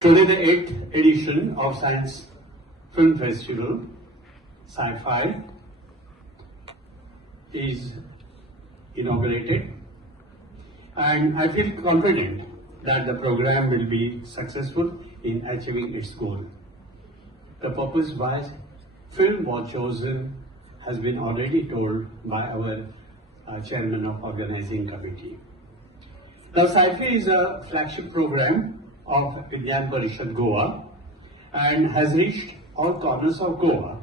Today, the 8th edition of Science Film Festival, Sci-Fi, is inaugurated, and I feel confident that the program will be successful in achieving its goal. The purpose why film was chosen has been already told by our chairman of organizing committee. Now, Sci-Fi is a flagship program of Inaugurated Goa and has reached all corners of Goa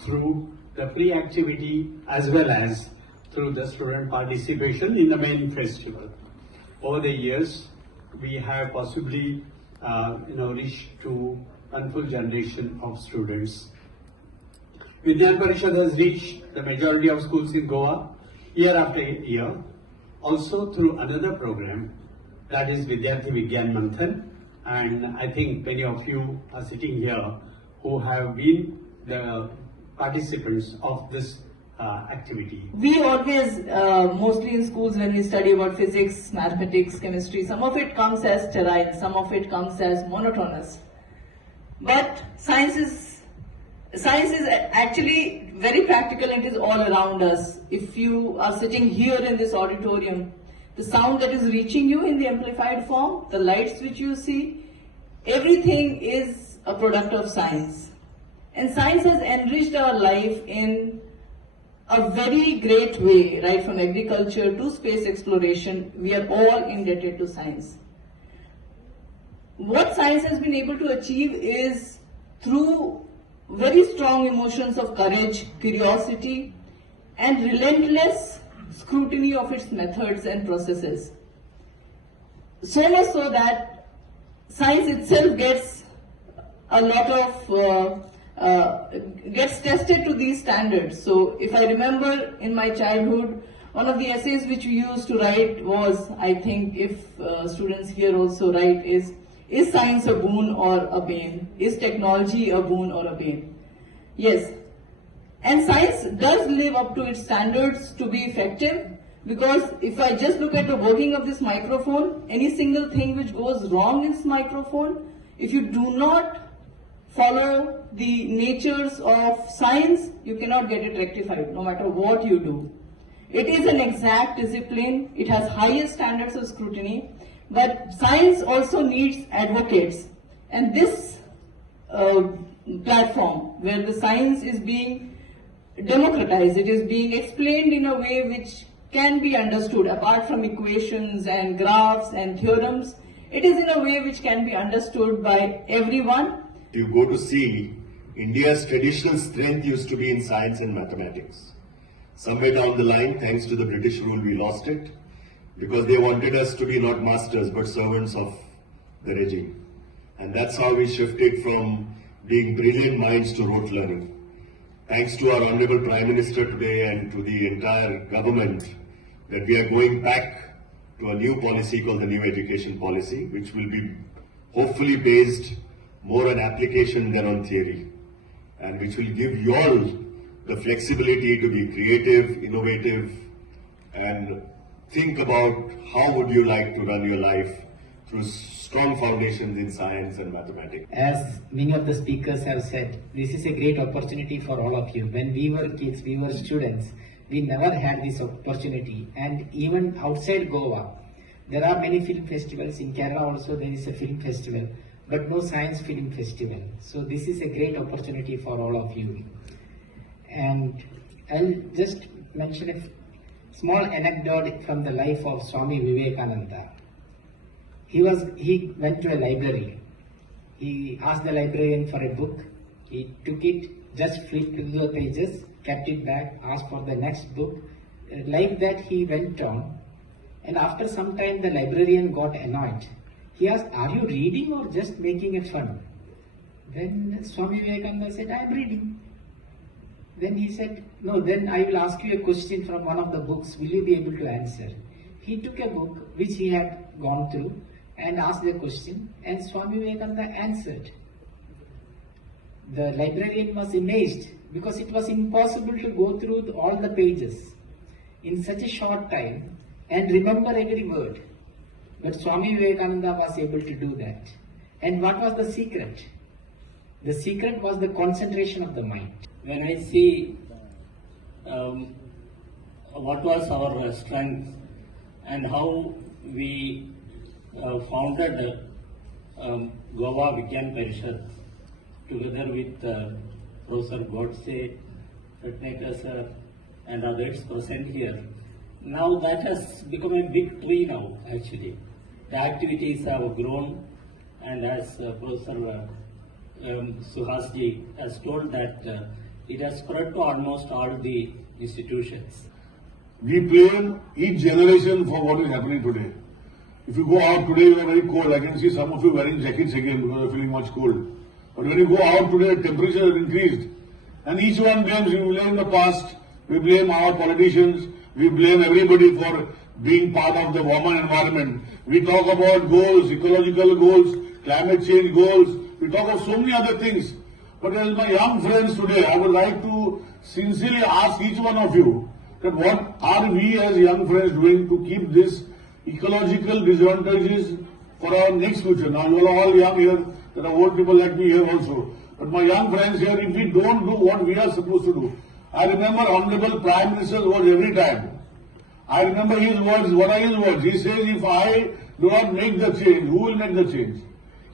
through the pre-activity as well as through the student participation in the main festival. Over the years, we have possibly reached to a full generation of students. Vidyan Parishad has reached the majority of schools in Goa year after year, also through another program, that is Vidyarthi Vigyan Manthan, and I think many of you are sitting here who have been the participants of this activity. We always, mostly in schools when we study about physics, mathematics, chemistry, some of it comes as sterile, some of it comes as monotonous. But science is actually very practical and it is all around us. If you are sitting here in this auditorium, the sound that is reaching you in the amplified form, the lights which you see, everything is a product of science. And science has enriched our life in a very great way, right from agriculture to space exploration. We are all indebted to science. What science has been able to achieve is through very strong emotions of courage, curiosity, and relentless scrutiny of its methods and processes. So much so that science itself gets a lot of, gets tested to these standards. So if I remember in my childhood, one of the essays which we used to write was, I think if students here also write, is science a boon or a bane? Is technology a boon or a bane? Yes. And science does live up to its standards to be effective, because if I just look at the working of this microphone, any single thing which goes wrong in this microphone, if you do not follow the natures of science, you cannot get it rectified, no matter what you do. It is an exact discipline, it has highest standards of scrutiny, but science also needs advocates. And this platform, where the science is being democratized, it is being explained in a way which can be understood, apart from equations and graphs and theorems, it is in a way which can be understood by everyone. You go to see, India's traditional strength used to be in science and mathematics. Somewhere down the line, thanks to the British rule, we lost it because they wanted us to be not masters but servants of the regime. And that's how we shifted from being brilliant minds to rote learning. Thanks to our Honorable Prime Minister today and to the entire government, that we are going back to a new policy called the New Education Policy, which will be hopefully based more on application than on theory, and which will give you all the flexibility to be creative, innovative, and think about how would you like to run your life through strong foundations in science and mathematics. As many of the speakers have said, this is a great opportunity for all of you. When we were kids, we were students, we never had this opportunity. And even outside Goa, there are many film festivals. In Kerala also there is a film festival, but no science film festival. So this is a great opportunity for all of you. And I'll just mention a small anecdote from the life of Swami Vivekananda. He went to a library. He asked the librarian for a book. He took it, just flipped through the pages, kept it back, asked for the next book. Like that he went on. And after some time the librarian got annoyed. He asked, "Are you reading or just making a fun?" Then Swami Vivekananda said, "I am reading." Then he said, "No, then I will ask you a question from one of the books. Will you be able to answer?" He took a book which he had gone through and asked the question, and Swami Vivekananda answered. The librarian was amazed because it was impossible to go through all the pages in such a short time and remember every word. But Swami Vivekananda was able to do that. And what was the secret? The secret was the concentration of the mind. When I see what was our strength and how we founded Goa Vigyan Parishad together with Professor Godse, Fetnekar sir and others present here. Now that has become a big tree now actually. The activities have grown, and as Professor Suhasji has told that it has spread to almost all the institutions. We blame each generation for what is happening today. If you go out today, you are very cold. I can see some of you wearing jackets again because you are feeling much cold. But when you go out today, the temperature has increased. And each one blames, we blame the past, we blame our politicians, we blame everybody for being part of the warmer environment. We talk about goals, ecological goals, climate change goals. We talk of so many other things. But as my young friends today, I would like to sincerely ask each one of you that what are we as young friends doing to keep this ecological disadvantages for our next future? Now you are all young here, there are old people like me here also. But my young friends here, if we don't do what we are supposed to do, I remember Honorable Prime Minister's words every time. I remember his words. What are his words? He says, if I do not make the change, who will make the change?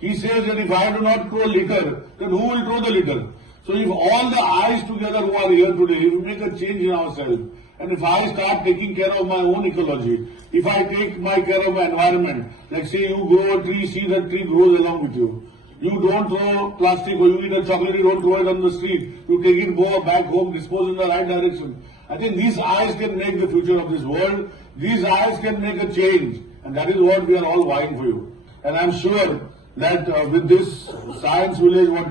He says that if I do not throw litter, then who will throw the litter? So if all the eyes together who are here today, if we make a change in ourselves, and if I start taking care of my own ecology, if I take my care of my environment, like say you grow a tree, see that tree grows along with you. You don't throw plastic or you eat a chocolate, you don't throw it on the street. You take it, go back home, dispose in the right direction. I think these eyes can make the future of this world. These eyes can make a change. And that is what we are all vying for you. And I'm sure that with this Science Village, what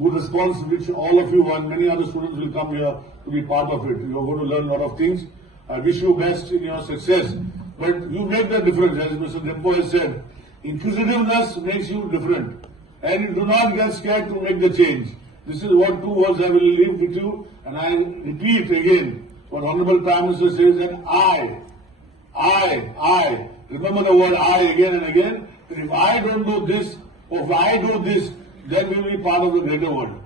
good response which all of you and many other students will come here to be part of it. You are going to learn a lot of things. I wish you best in your success. But you make the difference, as Mr. Dempo has said. Inquisitiveness makes you different. And you do not get scared to make the change. This is what 2 words I will leave with you. And I repeat again what Honorable Prime Minister says, that I, remember the word I again and again. If I don't do this, or if I do this, then we will be part of the greater world.